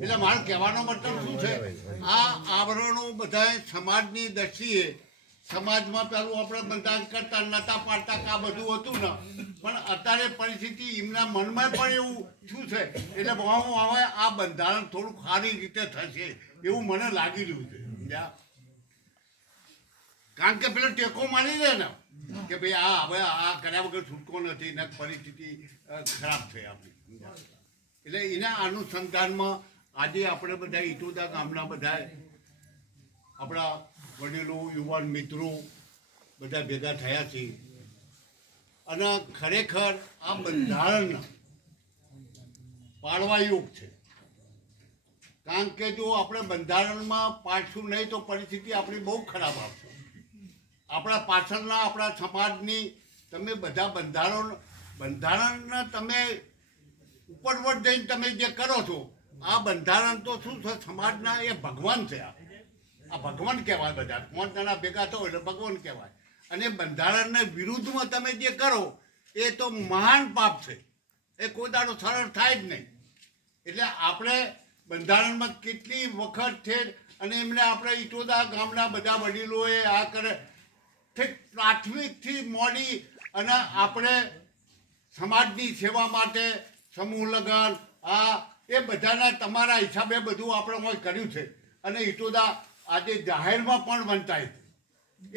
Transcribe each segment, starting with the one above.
એટલે મારો કહેવાનો મતલબ શું છે? આ આવરણો બધા સમાજની દ્રષ્ટિએ, સમાજમાં પેલું આપણે બંધારણ કરતા નતા પાડતા આ બધું હતું ને. પણ અત્યારે પરિસ્થિતિ એમના મનમાં પણ એવું શું છે? એટલે હું હવે આ બંધારણ થોડું સારી રીતે થશે એવું મને લાગી રહ્યું છે. કારણ કે પેલો ટેકો મારી દે ને. કે ભાઈ આ હવે આ કર્યા વગર છૂટકો નથી ને પરિસ્થિતિ ખરાબ છે આપણી? એટલે એના અનુસંધાનમાં આજે આપણે બધા ઇટોદા ગામના બધા આપણા વડીલો, યુવાન મિત્રો બધા ભેગા થયા છે અને ખરેખર આ બંધારણ પાળવા છે. કારણ કે જો આપણે બંધારણમાં પાડશું નહીં તો પરિસ્થિતિ આપણી બહુ ખરાબ આવશે. આપણા પાછળના આપણા સમાજની તમે બધા બંધારણ, બંધારણના તમે ઉપરવટ જઈને તમે જે કરો છો, આ બંધારણ તો શું છે? સમાજના એ ભગવાન છે આ. આ ભગવાન કહેવાય બધા. પાંચ જણા ભેગા થો એટલે ભગવાન કહેવાય. અને બંધારણના વિરુદ્ધમાં તમે જે કરો, એ તો મહાન પાપ છે. એ કોઈ દાડો સરળ થાય જ નહીં. એટલે આપણે બંધારણમાં કેટલી વખત છે અને એમને આપણે ઇટોદા ગામના બધા વડીલોએ આ કરે. ઠીક પ્રાથમિકથી મોડી અને આપણે સમાજની સેવા માટે સમૂહ લગ્ન, આ એ બધાના તમારા હિસાબે બધું આપણે હોય કર્યું છે. અને ઇટોદા આજે જાહેરમાં પણ વંચાય છે.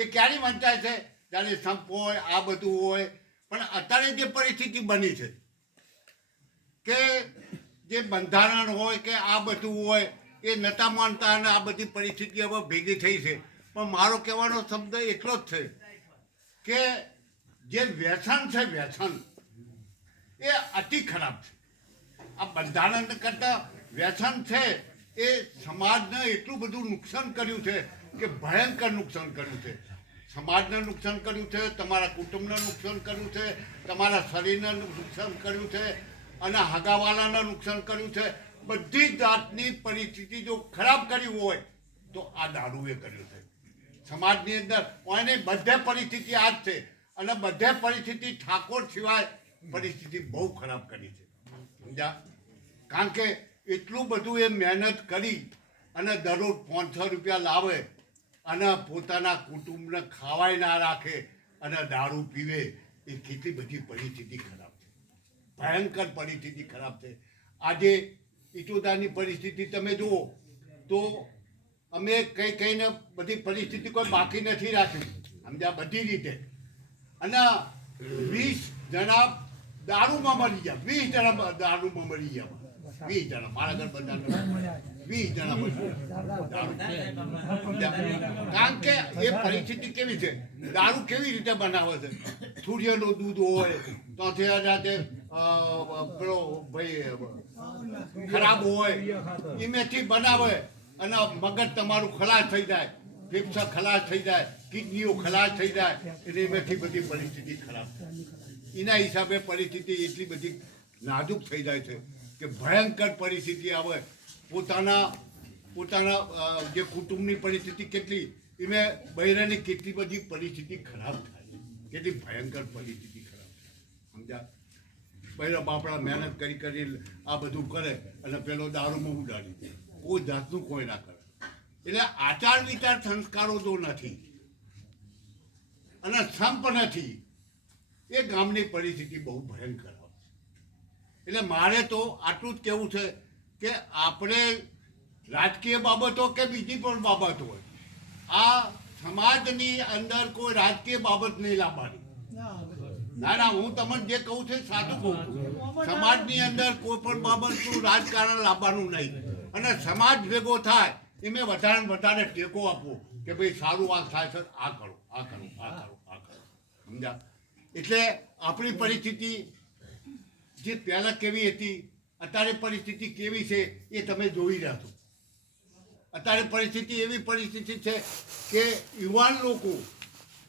એ ક્યારે વંચાય છે? જ્યારે સંપ હોય, આ બધું હોય. પણ અત્યારે જે પરિસ્થિતિ બની છે કે જે બંધારણ હોય કે આ બધું હોય, એ નતા માનતા અને આ બધી પરિસ્થિતિ હવે ભેગી થઈ છે. પણ મારો કહેવાનો શબ્દ એટલો જ છે કે જે વ્યસન છે વ્યસન એ અતિ ખરાબ છે. આ બંધારણ કરતાં વ્યસન છે, એ સમાજને એટલું બધું નુકસાન કર્યું છે કે ભયંકર નુકસાન કર્યું છે. સમાજને નુકસાન કર્યું છે, તમારા કુટુંબને નુકસાન કર્યું છે, તમારા શરીરને નુકસાન કર્યું છે, અને હગાવાલાને નુકસાન કર્યું છે. બધી જાતની પરિસ્થિતિ જો ખરાબ કરી હોય, તો આ દારૂએ કર્યું છે. સમાજની અંદર અને બધે પરિસ્થિતિ આ જ છે, અને બધે પરિસ્થિતિ ઠાકોર સિવાય પરિસ્થિતિ બહુ ખરાબ કરી છે. સમજ્યા? કારણ કે એટલું બધું એ મહેનત કરી અને દરરોજ પાંચસો રૂપિયા લાવે અને પોતાના કુટુંબને ખાવાય ના રાખે અને દારૂ પીવે, એ કેટલી બધી પરિસ્થિતિ ખરાબ છે. ભયંકર પરિસ્થિતિ ખરાબ છે. આજે ઇટોદાની પરિસ્થિતિ તમે જુઓ, તો અમે કંઈ કંઈને બધી પરિસ્થિતિ કોઈ બાકી નથી રાખી. સમજ્યા? બધી રીતે. અને વીસ જણા દારૂમાં મરી ગયા. વીસ જણા દારૂમાં મરી ગયા. વીસ જણા. મારા ઘર બધા વીસ જણા કારણ કે એ પરિસ્થિતિ કેવી છે? દારૂ કેવી રીતે બનાવે છે? સૂર્યનું દૂધ હોય ત્યાંથી રાતે પેલો ભાઈ ખરાબ હોય એમેથી બનાવે અને મગજ તમારું ખલાસ થઈ જાય, ફેફસા ખલાસ થઈ જાય, કિડનીઓ ખલાસ થઈ જાય, એટલે એમાંથી બધી પરિસ્થિતિ ખરાબ થાય. એના હિસાબે પરિસ્થિતિ એટલી બધી નાજુક થઈ જાય છે કે ભયંકર પરિસ્થિતિ આવે. પોતાના પોતાના જે કુટુંબની પરિસ્થિતિ કેટલી એને બૈરાની કેટલી બધી પરિસ્થિતિ ખરાબ થાય. કેટલી ભયંકર પરિસ્થિતિ ખરાબ થાય. સમજ્યા? બૈરા બાપડા મહેનત કરી કરી આ બધું કરે અને પેલો દારૂમાં ઉડાડી દે. કોઈ જાતનું કોઈ ના કરે. એટલે આચાર વિચાર સંસ્કારો તો નથી. અને સંપ નથી. એ ગામની પરિસ્થિતિ બહુ ભયંકર આવે એટલે મારે તો આટલું જ કહેવું છે કે આપણે રાજકીય બાબતો કે બીજી પણ બાબત હોય, આ સમાજની અંદર કોઈ રાજકીય બાબત નહીં લાવવાની ના ના હું તમને જે કહું છું સાચું કહું છું. સમાજની અંદર કોઈ પણ બાબતનું રાજકારણ લાવવાનું નહીં. અને સમાજ ભેગો થાય એ મેં વધારે વધારે ટેકો આપવો કે ભાઈ સારું આ થાય આ કરો આ કરો આ કરો આ કરો. સમજ્યા? એટલે આપણી પરિસ્થિતિ જે પહેલાં કેવી હતી, અત્યારે પરિસ્થિતિ કેવી છે એ તમે જોઈ રહ્યા છો. અત્યારે પરિસ્થિતિ એવી પરિસ્થિતિ છે કે યુવાન લોકો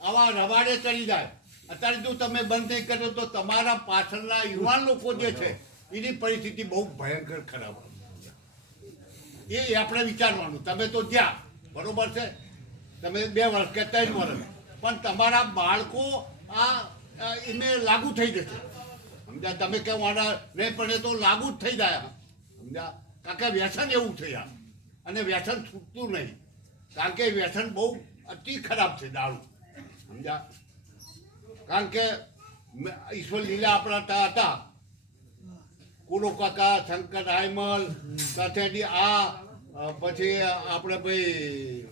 આવા રવાડે ચડી જાય. અત્યારે જો તમે બંધ નહીં કરો તો તમારા પાછળના યુવાન લોકો જે છે, એની પરિસ્થિતિ બહુ ભયંકર ખરાબ એ આપણે વિચારવાનું. તમે તો જ્યાં બરોબર છે? તમે બે વર્ષ કે ત્રણ વર્ષ. પણ તમારા બાળકો આ એને લાગુ થઈ જશે સમજ્યા? તમે કહેવાના નહીં પણ એ તો લાગુ જ થઈ જાય. સમજ્યા? કારણ કે વ્યસન એવું છે યાર. અને વ્યસન છૂટતું નહીં. કારણ કે વ્યસન બહુ અતિ ખરાબ છે દારૂ. સમજ્યા? કારણ કે ઈશ્વર લીલા આપણા ત્યાં હતા. કુલો કાકા, શંકર રાયમલ સાથેથી આ પછી આપણે ભાઈ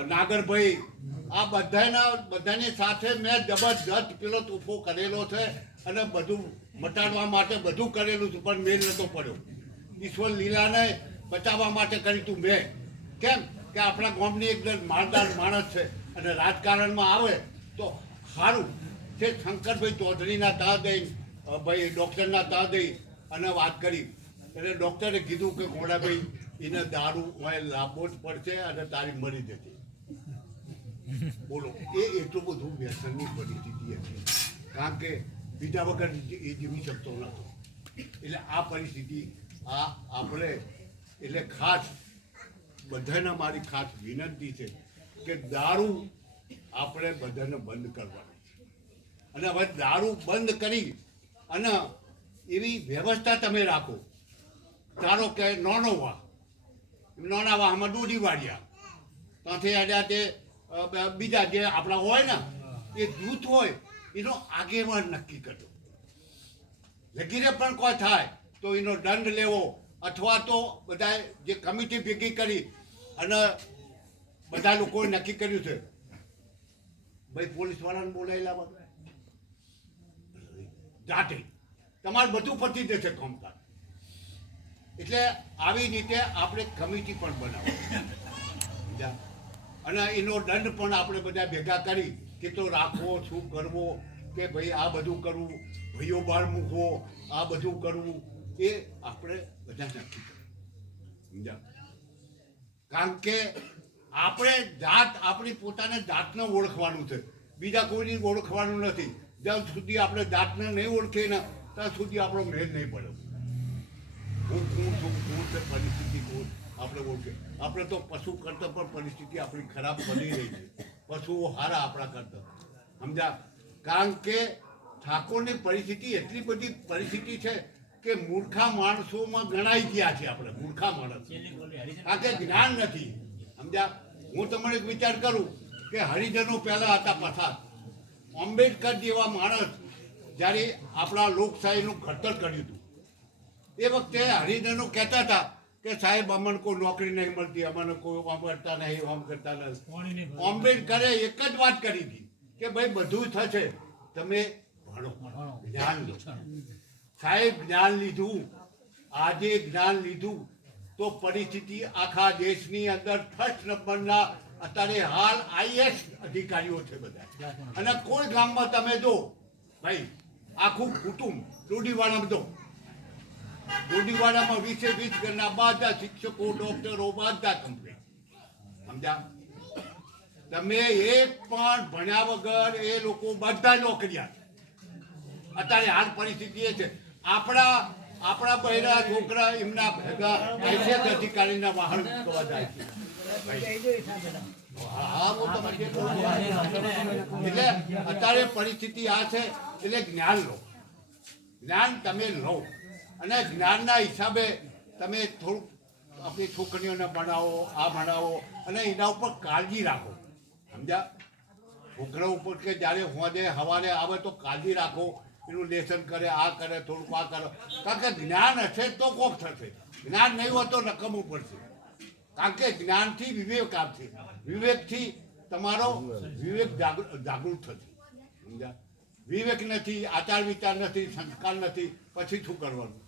નાગરભાઈ, આ બધાના, બધાની સાથે મેં જબરજસ્ત પેલો તોફો કરેલો છે અને બધું મટાડવા માટે બધું કરેલું છે, પણ મેળ નતો પડ્યો. ઈશ્વર લીલાને બચાવવા માટે કરી તું મેં. કેમ? કે આપણા ગામની એકદમ મારદાર માણસ છે અને રાજકારણમાં આવે તો સારું તે શંકરભાઈ ચૌધરીના તા દઈ ભાઈ ડૉક્ટરના તા દઈ અને વાત કરી. એટલે ડૉક્ટરે કીધું કે ઘોડાભાઈ એને દારૂ લાવવો જ પડશે અને તારી મરી જતી બોલો. એ એટલું બધું વ્યસનની પરિસ્થિતિ હતી કારણ કે બીજા વગર એ જીવી શકતો નહોતો. એટલે આ પરિસ્થિતિ આ આપણે, એટલે ખાસ બધાને મારી ખાસ વિનંતી છે કે દારૂ આપણે બધાને બંધ કરવાની અને હવે દારૂ બંધ કરી અને એવી વ્યવસ્થા તમે રાખો. ધારો કે નાનો વાહ. નાના વાહમાં દૂધી વાળ્યા. ત્યાંથી આડ્યા તે બીજા જે આપણા હોય ને, એ જૂથ હોય, એનો આગેવાન નક્કી કરજો. લગીરે પણ કોઈ થાય, તો એનો દંડ લેવો, અથવા તો બધા જે કમિટી ભેગી કરી અને બધા લોકોએ નક્કી કર્યું છે. ભાઈ પોલીસ વાળાને બોલાવી લાવવા જાતે. તમારે બધું પતી જશે કામકાજ. એટલે આવી રીતે આપણે કમિટી પણ બનાવો? અને એનો દંડ પણ આપણે બધા ભેગા કરી કે તો રાખવો, શું કરવો, કે ભાઈ આ બધું કરવું, ભાઈઓ બહાર મૂકવો, આ બધું કરવું, એ આપણે બધા નક્કી સમજ્યા? કારણ કે આપણે જાત આપણી પોતાને જાતને ઓળખવાનું છે. બીજા કોઈની ઓળખવાનું નથી. જ્યાં સુધી આપણે જાતને નહીં ઓળખીએ ને, ત્યાં સુધી આપણો મેળ નહીં પડે. હું હું છું હું છે પરિસ્થિતિ કોણ આપણે ઓળખે આપણે તો પશુ કરતાં પણ પરિસ્થિતિ આપણી ખરાબ બની રહી છે. પશુઓ હારા આપણા કરતાં. સમજ્યા? કારણ કે ઠાકોરની પરિસ્થિતિ એટલી બધી પરિસ્થિતિ છે કે મૂર્ખા માણસોમાં ગણાઈ ગયા છે આપણે, મૂર્ખા માણસ. કારણ કે જ્ઞાન નથી. સમજ્યા? હું તમને એક વિચાર કરું કે હરિજનો પહેલા હતા પસાર આંબેડકર જેવા માણસ જ્યારે આપણા લોકશાહીનું ઘડતર કર્યું હતું. એ વખતે હરિજનો કહેતા હતા કે સાહેબ અમને કોઈ નોકરી નહીં મળતી અમને કોઈ આમ કરતા નહીં આમ કરતા નથી. આંબેડકરે એક જ વાત કરી હતી કે ભાઈ બધું થશે. તમે ભણો જ્ઞાન લો. સાહેબ જ્ઞાન લીધું. આજે જ્ઞાન લીધું. તો પરિસ્થિતિ આખા દેશની અંદર ફર્સ્ટ નંબરના અત્યારે હાલ આઈએસ અધિકારીઓ છે બધા. અને કોઈ ગામમાં તમે જો ભાઈ આખું કુટુંબ રૂઢીવાળા જો ડોડીવાળામાં વીસે વીસ ઘરના બધા શિક્ષકો, ડોક્ટરો બધા કમ્પ્લીટ સમજ્યા? તમે એક પણ ભણ્યા વગર એ લોકો બધા નોકરિયા છે અત્યારે હાલ પરિસ્થિતિ એ છે. આપણા આપણા બહેરા છોકરા એમના ભેગા આઈસીએસ અધિકારીના વાહન મૂકવા જાય છું. એટલે અત્યારે પરિસ્થિતિ આ છે. એટલે જ્ઞાન લો. જ્ઞાન તમે લો. અને જ્ઞાનના હિસાબે તમે થોડુંક આપણી છોકરીઓને ભણાવો, આ ભણાવો અને એના ઉપર કાળજી રાખો. સમજ્યા? છોકરા ઉપર કે જ્યારે હોજે હવારે આવે તો કાળજી રાખો. એનું લેસન કરે, આ કરે, થોડુંક આ કરો. કારણ કે જ્ઞાન હશે તો કોક થશે. જ્ઞાન નહીં હોય તો નકમવું પડશે. કારણ કે જ્ઞાનથી વિવેક આપશે. વિવેકથી તમારો વિવેક જાગૃ, જાગૃત થશે. સમજ્યા? વિવેક નથી આચાર વિચાર નથી, સંસ્કાર નથી. પછી શું કરવાનું?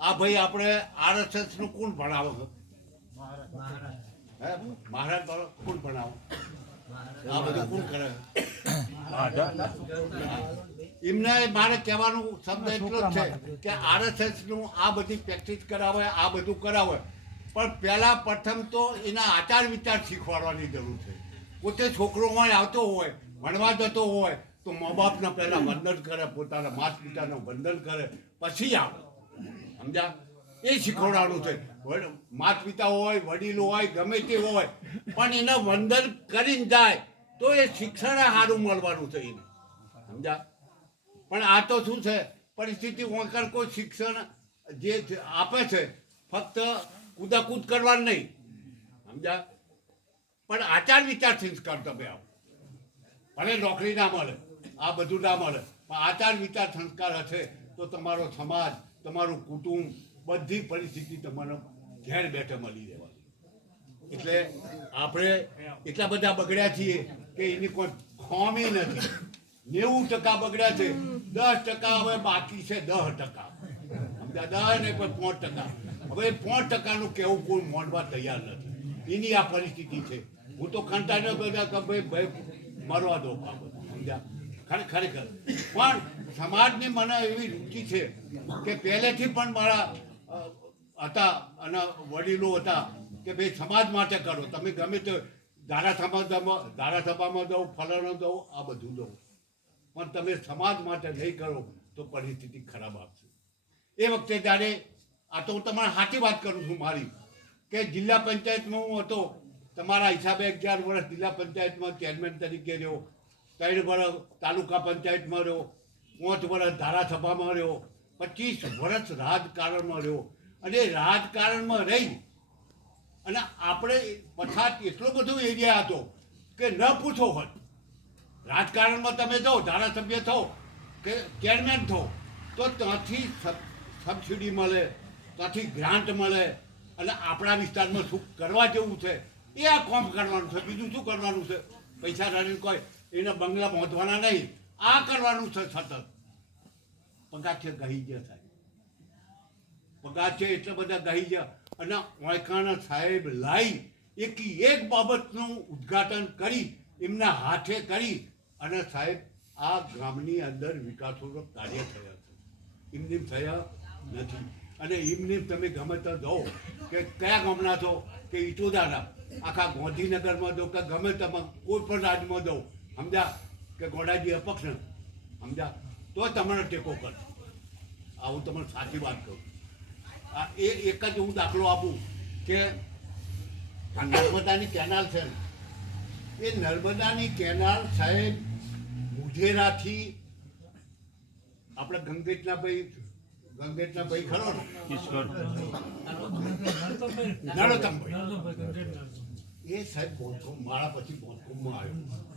આ ભાઈ આપણે આરએસએસનું કોણ ભણાવો છો. મહારાજ કોણ ભણાવો. આ બધું કોણ કરે એમને મારે કહેવાનું શબ્દ એટલો છે કે આરએસએસનું આ બધી પ્રેક્ટિસ કરાવે, આ બધું કરાવે. પણ પહેલા પ્રથમ તો એના આચાર વિચાર શીખવાડવાની જરૂર છે. પોતે છોકરો હોય, આવતો હોય, ભણવા જતો હોય, તો મા બાપના પહેલા વંદન કરે, પોતાના માતા પિતાનું વંદન કરે, પછી આવે. સમજ્યા એ શીખવાડવાનું છે. માતા પિતા હોય, વડીલો હોય, ગમે તે હોય, પણ એને વંદન કરીને જાય, તો એ શિક્ષણ સારું મળવાનું છે એને. સમજા? પણ આ તો શું છે? પરિસ્થિતિ વગર કોઈ શિક્ષણ જે આપે છે, ફક્ત કૂદાકૂદ કરવાનું નહીં. સમજા? પણ આચાર વિચાર સંસ્કાર તમે આવો. ભલે નોકરી ના મળે, આ બધું ના મળે, પણ આચાર વિચાર સંસ્કાર હશે તો તમારો સમાજ તમારું કુટુંબ બધી પરિસ્થિતિ તમારે ઘેર બેઠે મળી રહેવાની. એટલે આપણે એટલા બધા બગડ્યા છીએ કે એની કોઈ ખોમી નથી. નેવું ટકા બગડ્યા છે. દસ ટકા હવે બાકી છે દસ ટકા. દસ ને કોઈ પાંચ ટકા. હવે પાંચ ટકાનું કેવું કોઈ મોડવા તૈયાર નથી. એની આ પરિસ્થિતિ છે. હું તો કંટાળ્યો બધા કે ભાઈ ભાઈ, મરવા દો બાબત સમજ્યા? ખરેખર. પણ સમાજની મને એવી રુચિ છે કે પહેલેથી પણ મારા હતા અને વડીલો હતા કે ભાઈ સમાજ માટે કરો. તમે ગમે તે ધારાસભામાં ધારાસભામાં દો ફલાણો દો આ બધું દો પણ તમે સમાજ માટે નહીં કરો તો પરિસ્થિતિ ખરાબ આવશે એ વખતે જ્યારે, આ તો હું તમારે સાચી વાત કરું છું મારી, કે જિલ્લા પંચાયતમાં હું હતો. તમારા હિસાબે અગિયાર વર્ષ જિલ્લા પંચાયતમાં ચેરમેન તરીકે રહ્યો. ત્રણ વર્ષ તાલુકા પંચાયતમાં રહ્યો, પાંચ વર્ષ ધારાસભામાં રહ્યો, પચીસ વર્ષ રાજકારણમાં રહ્યો. અને રાજકારણમાં રહી અને આપણે પછાત એટલો બધો એરિયા હતો કે ન પૂછો હોત. રાજકારણમાં તમે જાઓ, ધારાસભ્ય થો કે ચેરમેન થો તો ત્યાંથી સબસિડી મળે, ત્યાંથી ગ્રાન્ટ મળે અને આપણા વિસ્તારમાં શું કરવા જેવું છે. એ આ કોમ કરવાનું છે, બીજું શું કરવાનું છે? પૈસા નાની કોઈ એને બંગલા પહોંચવાના નહીં. આ કરવાનું છે સતત. પગાર છે ગહી ગયા સાહેબ પગાર એટલા બધા ગહી ગયા અને ઓળખાણા સાહેબ લાઈ એકી એક બાબતનું ઉદ્ઘાટન કરી, એમના હાથે કરી, અને સાહેબ આ ગામની અંદર વિકાસોનો કાર્ય થયા છે. એમને થયા નથી. અને એમને તમે ગમે તો જાઓ કે કયા ગામના છો કે ઈટોદાના. આખા ગાંધીનગરમાં જાઓ કે ગમે તમે કોઈ પણ રાજ્યમાં જાઓ સમજ્યા કે ગોડાજી અપક્ષ સમજા? તો તમને ટેકો કર. આવું તમને સાચી વાત કહું. આ એ એક જ હું દાખલો આપું કે આ નર્મદાની કેનાલ છે એ નર્મદાની કેનાલ સાહેબ મુઢેરાથી આપણે ગંગેટના ભાઈ ગંગેટના ભાઈ ખરો ને? નરોત્તમભાઈ. એ સાહેબ બોધકોમ મારા પછી બોધકોમમાં આવ્યો.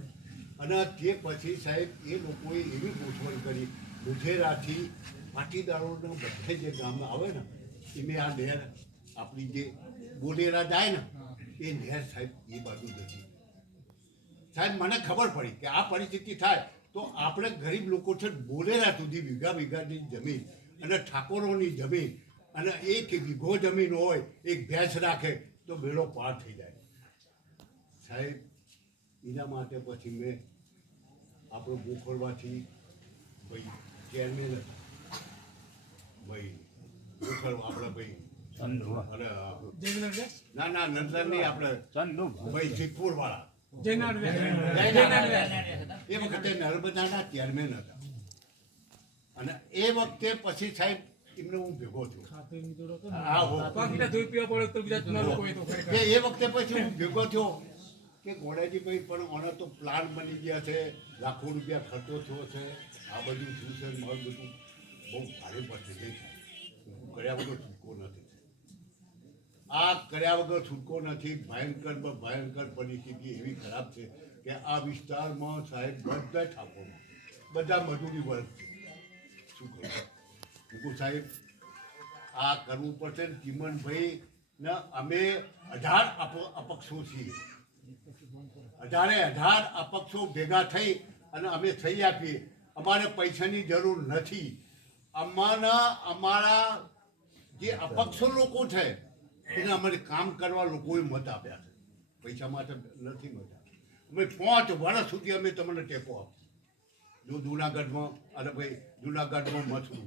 અને તે પછી સાહેબ એ લોકોએ એવી ગોઠવણ કરી. મુઢેરાથી પાટીદારોના બધે જે ગામ આવે ને એને આ નહેર આપણી જે બોલેરા જાય ને, એ નહેર સાહેબ એ બાજુ જતી. સાહેબ, મને ખબર પડી કે આ પરિસ્થિતિ થાય તો આપણે ગરીબ લોકો છે બોલેરા સુધી વીઘા વીઘાની જમીન અને ઠાકોરોની જમીન અને એક વીઘો જમીન હોય, એક ભેંસ રાખે તો મેળો પાર થઈ જાય. સાહેબ, એના માટે પછી મેં આપણો ગોખળવાથી ભાઈ ચેરમેન ભાઈ ગોખર આપણે ભાઈ અરે ના ના નંદન નહીં આપણે ભાઈ સિદ્ધપુર વાળા એ વખતે નર્મદાના ચેરમેન હતા. અને એ વખતે પછી સાહેબ એમને હું ભેગો થયો. હા, હો. એ વખતે પછી હું ભેગો થયો. કે ગોડાજીભાઈ પણ મને તો પ્લાન બની ગયા છે. લાખો રૂપિયા ખર્ચો થયો છે. આ બધું શું છે મારું બધું બહુ ભારે પડશે નહીં કર્યા વગર છૂટકો નથી. આ કર્યા વગર છૂટકો નથી. ભયંકર ભયંકર પરિસ્થિતિ એવી ખરાબ છે કે આ વિસ્તારમાં સાહેબ બધા ઠાકોર બધા મજૂરી વર્ગ છે. શું હું સાહેબ, આ કરવું પડશે ને ચીમનભાઈ ને અમે અઢાર અપ, અપક્ષો છીએ. અઢારે અઢાર અપક્ષો ભેગા થઈ અને અમે થઈ આપીએ. અમારે પૈસાની જરૂર નથી. અમારા અમારા જે અપક્ષો લોકો છે એને અમારે કામ કરવા લોકોએ મત આપ્યા છે. પૈસા માટે નથી મત આપ્યા. અમે પાંચ વર્ષ સુધી અમે તમને ટેકો આપ્યો જો જુનાગઢમાં અરે ભાઈ જુનાગઢમાં મથું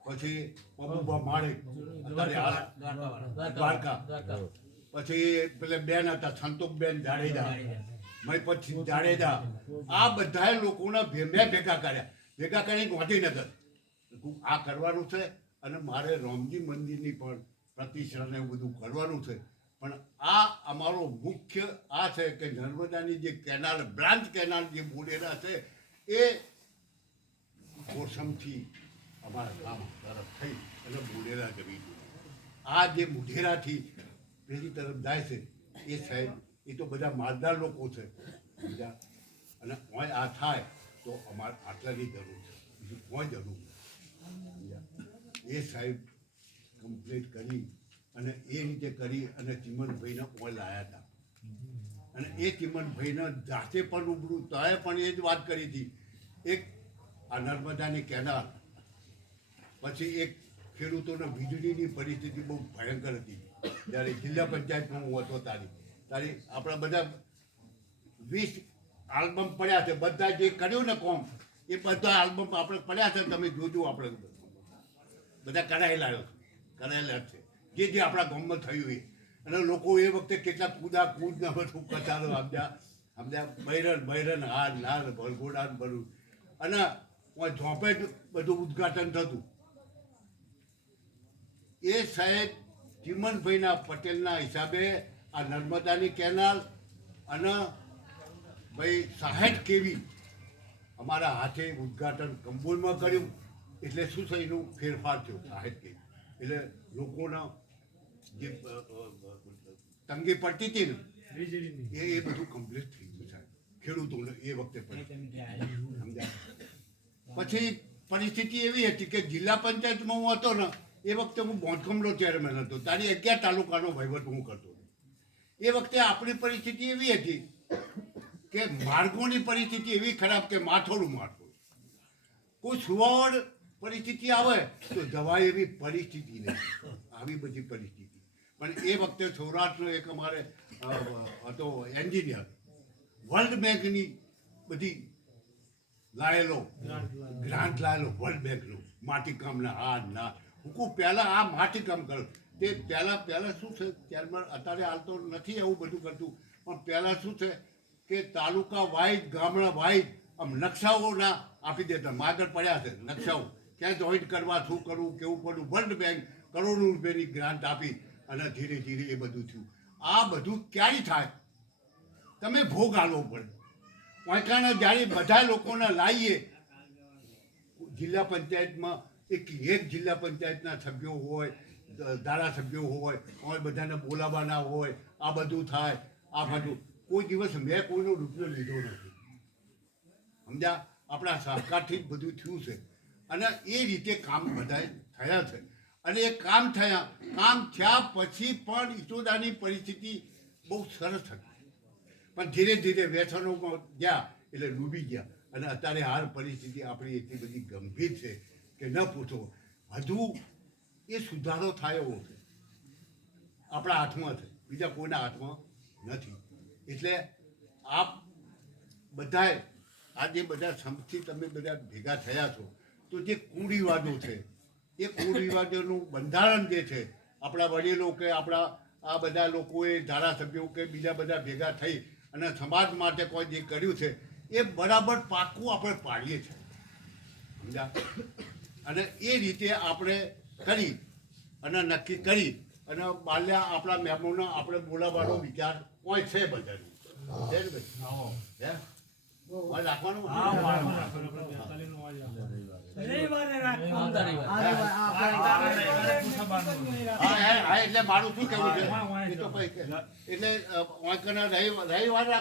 પછી મબુબા માળે દ્વારકા. પછી પેલે બેન હતા સંતોષબેન જાડેજા. મેં પછી જાડેજા. આ બધા લોકોના ભે- મેં ભેગા કર્યા. ભેગા કરી ગાંધીનગર. આ કરવાનું છે અને મારે રામજી મંદિરની પણ પ્રતિષ્ઠાને એવું બધું કરવાનું છે. પણ આ અમારો મુખ્ય આ છે કે નર્મદાની જે કેનાલ બ્રાન્ચ કેનાલ જે બોલેલા છે એ કોસમથી અમારા ગામ તરફ થઈ અને બોલેલા જવી આ જે મોઢેરાથી પેલી તરફ જાય છે, એ સાહેબ, એ તો બધા માલદાર લોકો છે. બીજા, અને કોઈ આ થાય તો અમારે આટલાની જરૂર છે. બીજું કોઈ જરૂર નથી? એ સાહેબ કમ્પ્લીટ કરી અને એ રીતે કરી અને ચિમનભાઈને ઓય લાયા હતા. અને એ ચિમનભાઈને જાતે પણ રૂબરૂ તાએ પણ એ જ વાત કરી હતી. એક આ નર્મદાની કેનાલ, પછી એક ખેડૂતોને વીજળીની પરિસ્થિતિ બહુ ભયંકર હતી. જ્યારે જિલ્લા પંચાયતમાં હું હતો તારી. તારી આપણા બધા વીસ આલ્બમ પડ્યા છે. બધા જે કર્યું ને કોમ, એ બધા આલ્બમ આપણે પડ્યા છે. તમે જોજો આપણે બધા કરાયેલા કરાયેલા છે. જે જે આપણા ગામમાં થયું એ. અને લોકો એ વખતે કેટલા કૂદા, કૂદ ને બધું કચારો આપ્યા. સમજ્યા બૈરન બૈરન, હાર નાર ભરઘોડા ભરું અને ઝોપે બધું ઉદ્ઘાટન થતું. એ સાહેબ ચિમનભાઈના પટેલના હિસાબે આ નર્મદાની કેનાલ અને ભાઈ સાહેઠ કેવી અમારા હાથે ઉદ્ઘાટન કંબોલમાં કર્યું. એટલે શું થયું? એનું ફેરફાર થયો, સાહેઠ કેવી. એટલે લોકોના જે તંગી પડતી હતી ને, એ એ બધું કમ્પ્લીટ થઈ ગયું, સાહેબ. ખેડૂતોને એ વખતે પછી પરિસ્થિતિ એવી હતી કે જિલ્લા પંચાયતમાં હું હતો ને એ વખતે હું બોંધકમનો ચેરમેન હતો. તારી અગિયાર તાલુકાનો વહીવટ હું કરતો એ વખતે આપણી પરિસ્થિતિ એવી હતી કે માર્ગોની પરિસ્થિતિ એવી ખરાબ કે માથોડું માથું કોઈ સુવાવડ પરિસ્થિતિ આવે તો જવાય એવી પરિસ્થિતિ નહીં. આવી બધી પરિસ્થિતિ. પણ એ વખતે સૌરાષ્ટ્રનો એક અમારે હતો એન્જિનિયર. વર્લ્ડ બેંકની બધી લાયેલો ગ્રાન્ટ લાયેલો. વર્લ્ડ બેંકનો માટીકામના આ ના હું પહેલાં આ માટીકામ કરો. તે પહેલાં પહેલાં શું છે? ત્યારમાં અત્યારે હાલ તો નથી એવું બધું કરતું. પણ પહેલાં શું છે કે તાલુકા વાઇઝ, ગામડા વાઇઝ આમ નકશાઓના આપી દેતા. માગર પડ્યા છે નકશાઓ. ક્યાં જોઈન્ટ કરવા, શું કરવું, કેવું કરવું વર્લ્ડ બેંક કરોડો રૂપિયાની ગ્રાન્ટ આપી અને ધીરે ધીરે એ બધું થયું. આ બધું ક્યારે થાય? તમે ભોગ આલો પડે વાંકાના જ્યારે બધા લોકોને લાવીએ. જિલ્લા પંચાયતમાં એક એક જિલ્લા પંચાયતના સભ્યો હોય ધારાસભ્યો હોય હોય બધાને બોલાવવાના હોય, આ બધું થાય, આ બધું. કોઈ દિવસ મેં કોઈનો રૂપિયો લીધો નથી. સમજ્યા? આપણા સહકારથી જ બધું થયું છે. અને એ રીતે કામ બધા થયા છે. અને એ કામ થયા કામ થયા પછી પણ ઈટોદાની પરિસ્થિતિ બહુ સરસ હતી. પણ ધીરે ધીરે વ્યસનોમાં ગયા, એટલે ડૂબી ગયા. અને અત્યારે હાલ પરિસ્થિતિ આપણી એટલી બધી ગંભીર છે. કે ન પૂછો. હજુ એ સુધારો થાય છે. આપણા હાથમાં છે. બીજા કોઈના હાથમાં નથી. એટલે આપ બધાએ આજે બધા સમથી તમે બધા ભેગા થયા છો, તો જે કુરિવાજો છે, એ કુરિવાજોનું બંધારણ જે છે, આપણા વડીલો કે આપણા આ બધા લોકોએ ધારાસભ્યો કે બીજા બધા ભેગા થઈ અને સમાજ માટે કોઈ જે કર્યું છે, એ બરાબર પાકું આપણે પાડીએ છીએ. સમજ્યા? અને એ રીતે આપણે કરી અને નક્કી કરી અને બાલ્યા આપણા મહેમાનો આપણે બોલાવવાનો વિચાર કોઈ છે બધાનું. રાખવાનું? હા એટલે મારું શું કેવું છે? એટલે રવિવારે